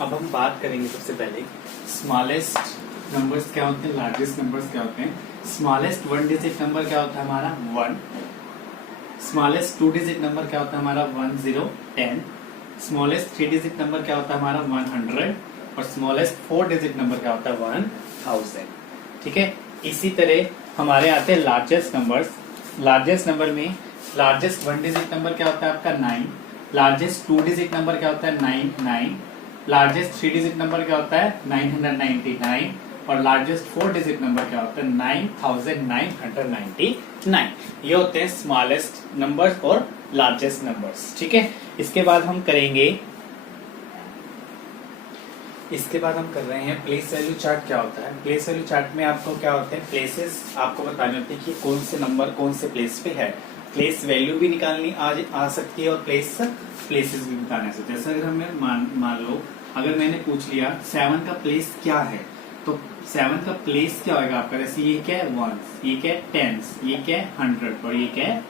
अब हम बात करेंगे सबसे पहले स्मॉलेस्ट नंबर्स क्या होते हैं, लार्जेस्ट नंबर्स क्या होते हैं। स्मॉलेस्ट 1 डिजिट नंबर क्या होता है हमारा 1। स्मॉलेस्ट 2 डिजिट नंबर क्या होता है हमारा 10 10। स्मॉलेस्ट 3 डिजिट नंबर क्या होता है हमारा 100 और स्मॉलेस्ट 4 डिजिट नंबर क्या होता है 1000। ठीक है, इसी तरह हमारे आते हैं लार्जेस्ट नंबर्स। लार्जेस्ट नंबर में लार्जेस्ट 1 डिजिट नंबर क्या होता है आपका 9। लार्जेस्ट 2 डिजिट नंबर क्या होता है 9। लार्जेस्ट 3 डिजिट नंबर क्या होता है 999 और लार्जेस्ट 4 डिजिट नंबर क्या होता है 9999। ये होते हैं स्मॉलेस्ट नंबर्स और लार्जेस्ट नंबर्स। ठीक है, इसके बाद हम कर रहे हैं प्लेस वैल्यू चार्ट। क्या होता है प्लेस वैल्यू चार्ट में आपको क्या होते हैं, प्लेसेस आपको बताने होते हैं कि कौन से नंबर कौन से प्लेस पे है। प्लेस वैल्यू भी निकालनी आ सकती है और प्लेसेस भी बताने सकते हैं। जैसे अगर हमें मान लो अगर मैंने पूछ लिया 7 का प्लेस क्या है, तो 7 का प्लेस क्या होगा आपका, जैसे ये क्या है 1, ये क्या है 10, ये क्या है 100 और ये क्या है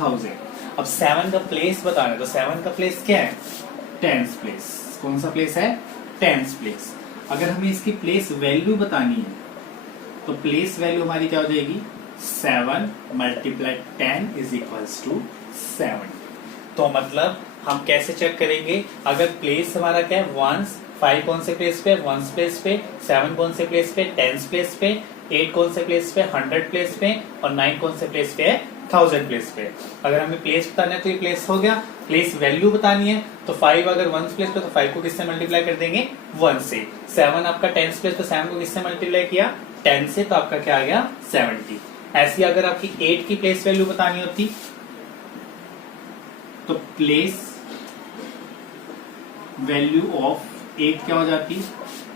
1000। अब 7 का प्लेस बताना है तो 7 का प्लेस क्या है 10th प्लेस। कौन सा प्लेस है 10th प्लेस। अगर हमें इसकी प्लेस वैल्यू बतानी है तो प्लेस वैल्यू हमारी क्या हो जाएगी 7 × 10 = 70। तो मतलब हम कैसे चेक करेंगे, अगर प्लेस हमारा क्या है 5 कौन से प्लेस पे 1 प्लेस पे, 7 कौन से प्लेस पे 10 प्लेस पे, 8 कौन से प्लेस पे 100 प्लेस पे और 9 कौन से प्लेस पे है 1000 प्लेस पे। अगर हमें प्लेस बताना है तो ये प्लेस हो गया। प्लेस वैल्यू बतानी है तो 5 अगर 1 प्लेस पे तो 5 को किससे मल्टीप्लाई कर देंगे 1 से। 7 आपका 10 प्लेस तो 7 को किससे मल्टीप्लाई किया 10 से, तो आपका क्या आ गया 70। ऐसी अगर आपकी 8 की प्लेस वैल्यू बतानी होती तो प्लेस वैल्यू ऑफ 8 क्या हो जाती,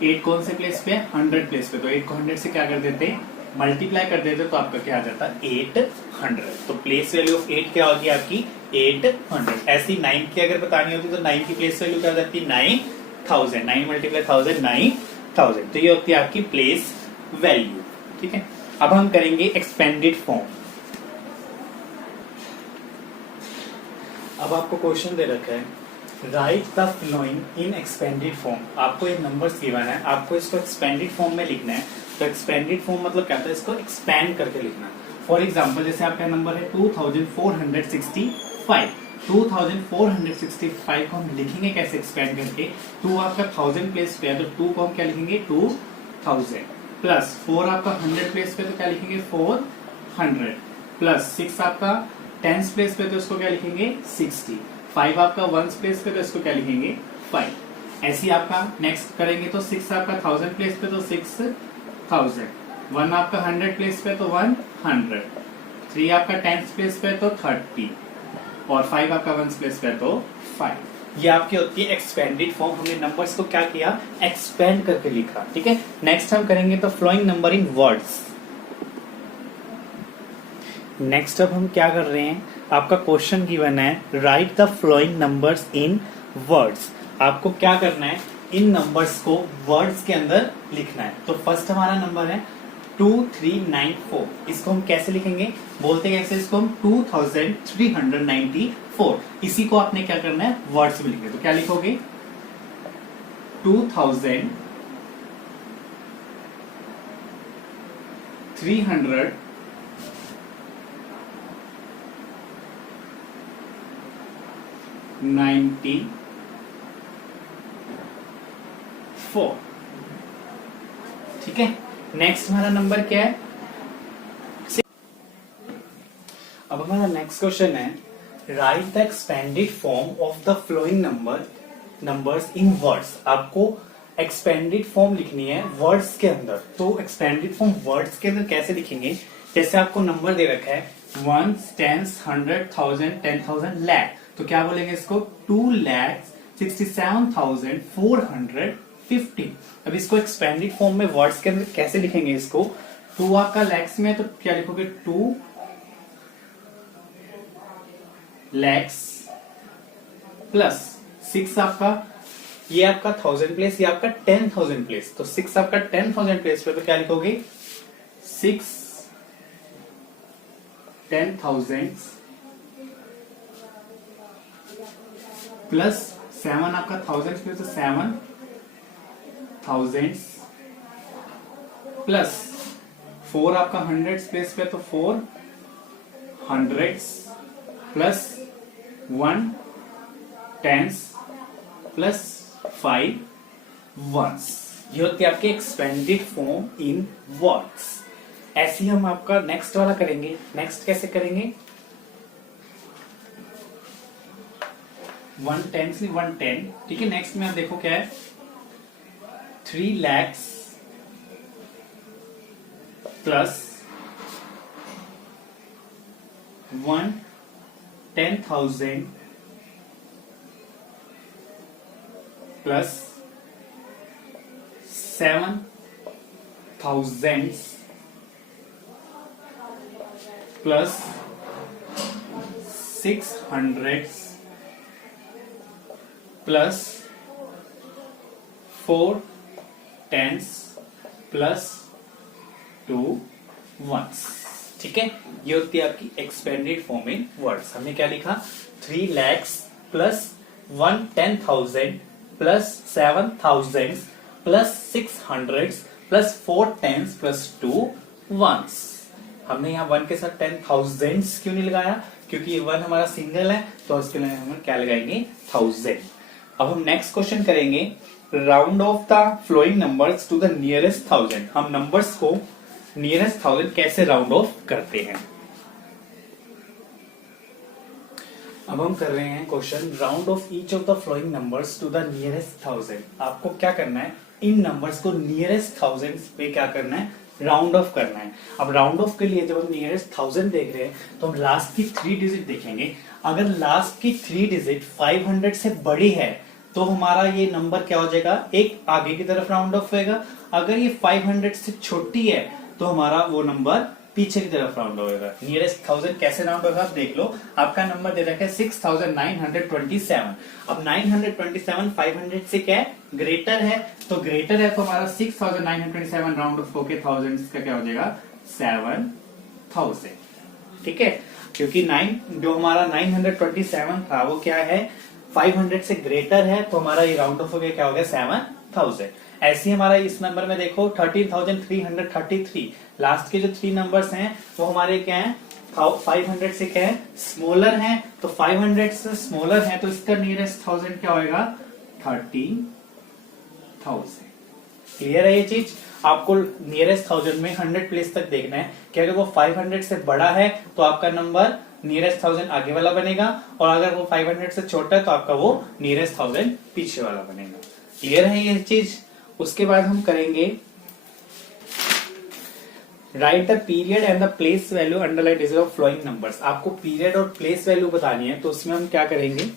8 कौन से प्लेस पे 100 प्लेस पे, तो 8 को 100 से क्या कर देते मल्टीप्लाई कर देते तो आपका क्या आ जाता 800। तो प्लेस वैल्यू ऑफ 8 क्या होगी आपकी 800। ऐसी 9 की अगर बतानी होती तो 9 की प्लेस वैल्यू क्या हो जाती 9000। 9 × 1000 9000। तो ये होती है आपकी प्लेस वैल्यू। ठीक है, अब हम करेंगे एक्सपेंडेड फॉर्म। अब आपको क्वेश्चन दे रखा है write the following in expanded form. आपको ये नंबर्स गिवन है, आपको इसको एक्सपेंडेड फॉर्म में लिखना है। तो एक्सपेंडेड फॉर्म मतलब क्या होता है, इसको एक्सपेंड करके लिखना है। फॉर एग्जांपल जैसे आपका नंबर है 2465। 2465 को हम लिखेंगे कैसे एक्सपेंड करके, 2 आपका 1000 प्लेस पे है तो 2 को हम क्या लिखेंगे 2000 प्लस 4 आपका 100 प्लेस पे तो क्या लिखेंगे 400 प्लस 6 आपका 10 प्लेस पे तो इसको क्या लिखेंगे 60। 5 आपका 1 प्लेस पे तो इसको क्या लिखेंगे 5। ऐसी आपका नेक्स्ट करेंगे तो 6 आपका 1000 प्लेस पे तो 6000, 1 आपका 100 प्लेस पे तो 100, 3 आपका 10 प्लेस पे तो 30 और 5 आपका 1 प्लेस पे तो 5। ये आपकी होती है एक्सपेंडेड फॉर्म। हमने नंबर्स को क्या किया एक्सपेंड करके लिखा। ठीक है, नेक्स्ट हम करेंगे तो following number in words. Next अब हम क्या कर रहे हैं, आपका क्वेश्चन गिवन है write the following numbers in words. आपको क्या करना है इन नंबर्स को वर्ड्स के अंदर लिखना है। तो फर्स्ट हमारा नंबर है 2394। इसको हम कैसे लिखेंगे, बोलते हैं कैसे इसको हम 2394। इसी को आपने क्या करना है वर्ड्स में लिखना है। तो क्या लिखोगे 2394 ठीक है, नेक्स्ट हमारा नंबर क्या है। अब हमारा नेक्स्ट क्वेश्चन है write the expanded form of the following numbers in words. आपको एक्सपेंडेड फॉर्म लिखनी है वर्ड्स के अंदर। तो एक्सपेंडेड फॉर्म वर्ड्स के अंदर कैसे लिखेंगे, जैसे आपको नंबर दे रखा है 1 10 100 1000 10,000 लाख, तो क्या बोलेंगे इसको 2,67,450। अब इसको एक्सपेंडेड फॉर्म में वर्ड्स के अंदर कैसे लिखेंगे इसको, 2 आपका लैक्स में तो क्या लिखोगे 2 लैक्स प्लस 6 आपका ये आपका 1000 प्लेस, ये आपका 10,000 प्लेस, तो 6 आपका 10,000 प्लेस पे तो क्या लिखोगे 6 10,000 प्लस 7 आपका 1000 प्लेस तो 7 थाउजेंड्स प्लस 4 आपका हंड्रेड्स प्लेस पे तो 4 hundreds plus 1 tens plus 5 ones. ये होती है आपकी एक्सपेंडेड फॉर्म इन वर्ड्स। ऐसे ही हम आपका नेक्स्ट वाला करेंगे। नेक्स्ट कैसे करेंगे? 110 से 110, ठीक है। नेक्स्ट में आप देखो क्या है, 3 lakhs plus 110,000 plus 7,000 plus 600 plus 4 tens plus 2 ones, ठीक है। ये होती है आपकी एक्सपेंडेड फॉर्म इन वर्ड्स। हमने क्या लिखा? 3 lakhs plus 110,000 plus 7,000 plus 600 plus 4 tens plus 2 ones. हमने यहाँ 1 के साथ 10,000 क्यों नहीं लगाया? क्योंकि ये 1 हमारा सिंगल है, तो इसके लिए हम क्या लगाएंगे? 1000। अब हम नेक्स्ट क्वेश्चन करेंगे, round off the following numbers to the nearest 1000। हम नंबर्स को नियरेस्ट 1000 कैसे राउंड ऑफ करते हैं? अब हम कर रहे हैं question, round off each of the following numbers to the nearest 1000। आपको क्या करना है? इन नंबर्स को नियरेस्ट 1000 पे क्या करना है? राउंड ऑफ करना है। अब राउंड ऑफ के लिए जब हम नियरेस्ट 1000 देख रहे हैं तो हम लास्ट की 3 डिजिट देखेंगे। अगर लास्ट की 3 डिजिट 500 से बड़ी है तो हमारा ये नंबर क्या हो जाएगा? एक आगे की तरफ राउंड ऑफ होएगा। अगर ये 500 से छोटी है तो हमारा वो नंबर पीछे की तरफ राउंड होएगा। नियरेस्ट 1000 कैसे राउंड होगा? आप देख लो, आपका नंबर दे रखा है 6927। अब 927 500 से क्या है? ग्रेटर है, तो ग्रेटर है तो हमारा 6927 राउंड ऑफ होके थाउजेंड का क्या हो जाएगा? 7000, ठीक है। क्योंकि 9 जो हमारा 927 था वो क्या है? 500 से ग्रेटर है, तो हमारा ये राउंड ऑफ हो गया, क्या हो गया? 7000। ऐसे ही हमारा इस नंबर में देखो 13,333, लास्ट के जो 3 नंबर्स हैं वो हमारे क्या हैं? 500 से क्या है? स्मॉलर हैं, तो 500 से स्मॉलर है तो इसका नियरेस्ट 1000 क्या होएगा? 30,000। क्लियर है ये चीज? आपको नियरेस्ट 1000 में 100 प्लेस तक देखना है कि अगर वो 500 से बड़ा है तो आपका नंबर नियरेस्ट 1000 आगे वाला बनेगा, और अगर वो 500 से छोटा है तो आपका वो नियरेस्ट 1000 पीछे वाला बनेगा। क्लियर है ये चीज? उसके बाद हम करेंगे write the period and the place value underline digit of following numbers. आपको पीरियड और प्लेस वैल्यू बतानी है, तो उसमें हम क्या करेंगे?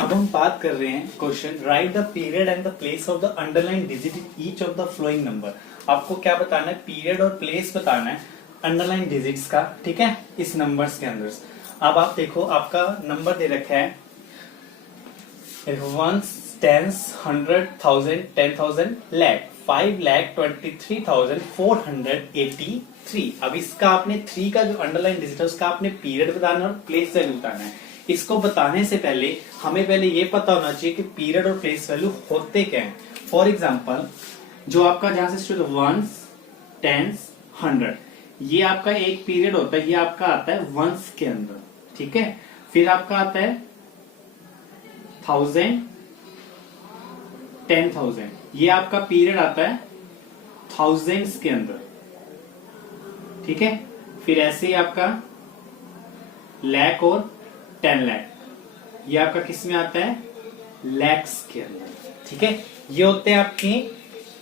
अब हम बात कर रहे हैं question, right the period and the place of the underline digit in each of the flowing number. आपको क्या बताना है? पीरियड और प्लेस बताना है अंडरलाइन डिजिट्स का, ठीक है, इस नंबर्स के अंदर। अब आप देखो, आपका नंबर दे रखा है 1 10 100 1000 10,000 lakh 5,23,483। अब इसका आपने 3 का जो अंडरलाइन डिजिट है उसका आपने पीरियड बताना और प्लेस वैल्यू बताना है। इसको बताने से पहले हमें पहले ये पता होना चाहिए कि पीरियड और प्लेस वैल्यू होते क्या है। फॉर एग्जाम्पल, जो आपका जहां से शुरू 1 10 100, ये आपका एक पीरियड होता है, ये आपका आता है वंस के अंदर, ठीक है। फिर आपका आता है 1000 10,000, ये आपका पीरियड आता है थाउजेंड्स के अंदर, ठीक है। फिर ऐसे ही आपका लाख और 10 लाख, ये आपका किस में आता है? लैक्स के अंदर, ठीक है। ये होते हैं आपके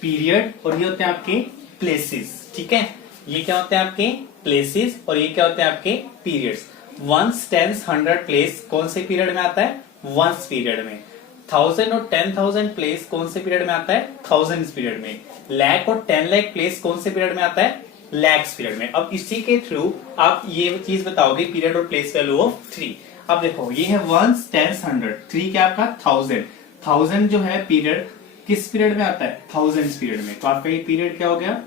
पीरियड और ये होते हैं आपके प्लेसेस, ठीक है। ये क्या होते हैं आपके? प्लेसेस, और ये क्या होते हैं आपके? पीरियड्स। 1 10 100 प्लेस कौन से पीरियड में आता है? वंस पीरियड में। 1000 और 10,000 प्लेस कौन से पीरियड में आता है? थाउजेंड्स पीरियड में। लाख और 10 लाख प्लेस कौन से पीरियड में आता है? लैक्स पीरियड में। अब इसी के थ्रू आप ये चीज बताओगे पीरियड और प्लेस वैल्यू ऑफ 3। अब देखो, ये है 1 10 100, 3 क्या आपका? 1000। 1000 जो है पीरियड किस पीरियड में आता है? थाउजेंड्स पीरियड में। तो आपका ये पीरियड क्या हो गया?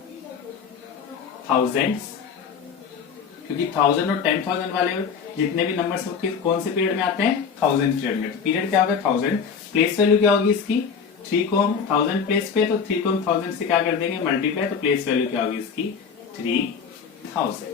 थाउजेंड्स, क्योंकि 1000 और 10,000 वाले जितने भी नंबर्स कौन से पीरियड में आते हैं? थाउजेंड पीरियड में। तो पीरियड क्या होगा? 1000। प्लेस वैल्यू क्या होगी इसकी? 3 को हम 1000 प्लेस पे, तो 3 को हम 1000 से क्या कर देंगे मल्टीप्लाई, तो प्लेस वैल्यू क्या होगी इसकी 3000।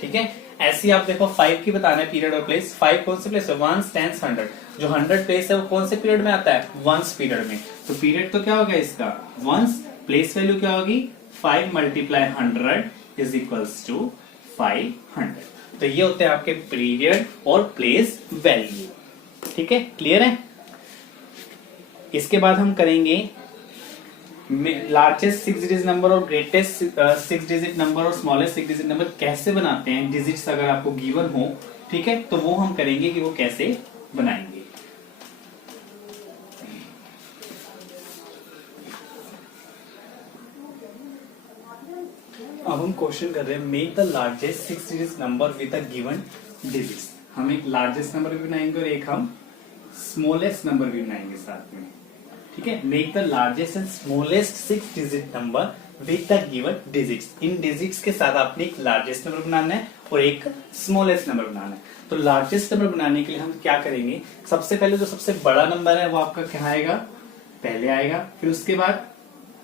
ठीक है, ऐसे ही आप देखो 5 की बताना है पीरियड और प्लेस। 5 कौन से प्लेस है, वंस, टेंस, 100। जो 100 प्लेस है वो कौन से पीरियड में आता है, वंस पीरियड में। तो पीरियड तो क्या हो गया इसका वंस, प्लेस वैल्यू क्या होगी 5 मल्टीप्लाई 100 इज इक्वल्स टू 500। तो ये होते हैं आपके पीरियड और प्लेस वैल्यू। ठीक है, क्लियर है। इसके बाद हम करेंगे लार्जेस्ट 6 डिजिट नंबर और ग्रेटेस्ट 6 डिजिट नंबर और स्मॉलेस्ट 6 डिजिट नंबर कैसे बनाते हैं, डिजिट्स अगर आपको गिवन हो। ठीक है, तो वो हम करेंगे कि वो कैसे बनाएंगे। अब हम क्वेश्चन कर रहे हैं make the largest 6 digit number with a given digits. हम एक लार्जेस्ट नंबर भी बनाएंगे और एक हम स्मॉलेस्ट नंबर भी बनाएंगे साथ में। ठीक है, make the largest and smallest 6 digit number with the given digits. In digits के साथ आपने एक लार्जेस्ट नंबर बनाना है और एक स्मॉलेस्ट नंबर बनाना है। तो लार्जेस्ट नंबर बनाने के लिए हम क्या करेंगे, सबसे पहले जो सबसे बड़ा नंबर है वो आपका क्या आएगा, पहले आएगा, फिर उसके बाद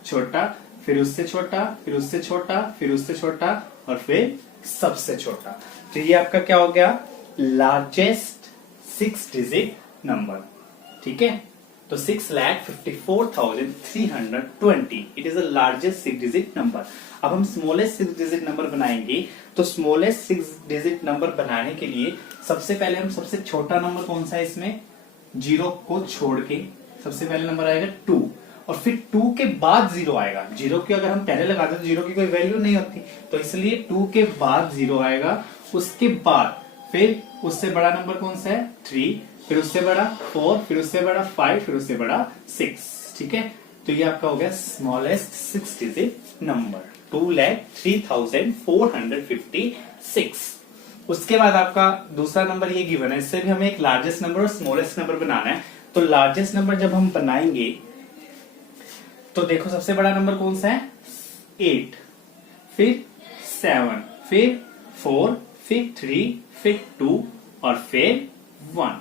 छोटा, फिर उससे छोटा, फिर उससे छोटा, फिर उससे छोटा और फिर सबसे छोटा। तो ये आपका क्या हो गया लार्जेस्ट 6 डिजिट नंबर। ठीक है, तो 6,54,320 it is the largest 6 digit number. अब हम स्मॉलेस्ट 6 डिजिट नंबर बनाएंगे। तो स्मॉलेस्ट 6 डिजिट नंबर बनाने के लिए सबसे पहले हम सबसे छोटा नंबर कौन सा है इसमें, 0 को छोड़ के सबसे पहले नंबर आएगा 2 और फिर 2 के बाद 0 आएगा। 0 की अगर हम पहले लगाते तो 0 की कोई वैल्यू नहीं होती, तो इसलिए 2 के बाद 0 आएगा। उसके बाद फिर उससे बड़ा नंबर कौन सा है 3, फिर उससे बड़ा 4, फिर उससे बड़ा 5, फिर उससे बड़ा 6। ठीक है, तो ये आपका हो गया स्मॉलेस्ट 6 डिजिट नंबर 2,03,456। उसके बाद आपका दूसरा नंबर ये गिवन है, इससे भी हमें एक लार्जेस्ट नंबर और स्मॉलेस्ट नंबर बनाना है। तो लार्जेस्ट नंबर जब हम बनाएंगे तो देखो सबसे बड़ा नंबर कौन सा है 8, फिर 7, फिर 4, फिर 3, फिर 2 और फिर 1।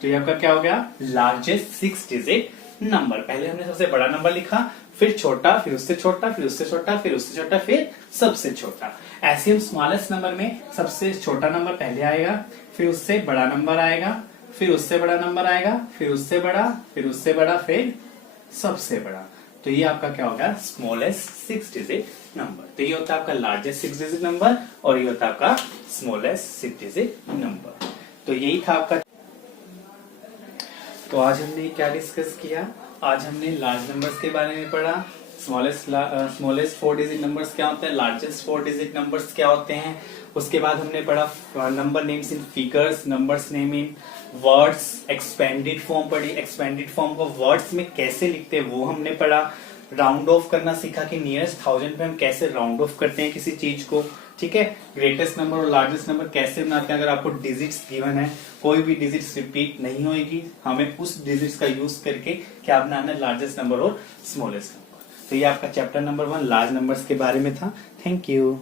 तो ये आपका क्या हो गया लार्जेस्ट 6 डिजिट नंबर। पहले हमने सबसे बड़ा नंबर लिखा, फिर छोटा, फिर उससे छोटा, फिर उससे छोटा, फिर उससे छोटा, फिर सबसे छोटा। ऐसे हम स्मॉलेस्ट नंबर में सबसे छोटा नंबर पहले आएगा, फिर उससे बड़ा नंबर आएगा, फिर उससे बड़ा नंबर आएगा, फिर उससे बड़ा, फिर उससे बड़ा, फिर सबसे बड़ा। तो ये आपका क्या होगा स्मॉलेस्ट 6 डिजिट नंबर। तो ये होता है आपका लार्जेस्ट 6 डिजिट नंबर और ये होता है आपका स्मॉलेस्ट 6 डिजिट नंबर। तो यही था आपका। तो आज हमने क्या डिस्कस किया, आज हमने लार्ज नंबर्स के बारे में पढ़ा, स्मॉलेस्ट 4 डिजिट नंबर्स क्या होते हैं, लार्जेस्ट 4 डिजिट नंबर्स क्या होते हैं। उसके बाद हमने पढ़ा number names in figures, numbers name in words, expanded form पढ़ी, एक्सपेंडेड फॉर्म को वर्ड्स में कैसे लिखते हैं वो हमने पढ़ा। राउंड ऑफ करना सीखा कि नियरेस्ट 1000 पे हम कैसे राउंड ऑफ करते हैं किसी चीज को। ठीक है, ग्रेटेस्ट नंबर और लार्जेस्ट नंबर कैसे बनाते हैं, अगर आपको डिजिट्स गिवन है, कोई भी डिजिट्स रिपीट नहीं होगी, हमें उस डिजिट्स का यूज करके क्या बनाना है लार्जेस्ट नंबर और स्मॉलेस्ट नंबर। तो ये आपका चैप्टर नंबर 1 लार्ज नंबर्स के बारे में था। Thank you.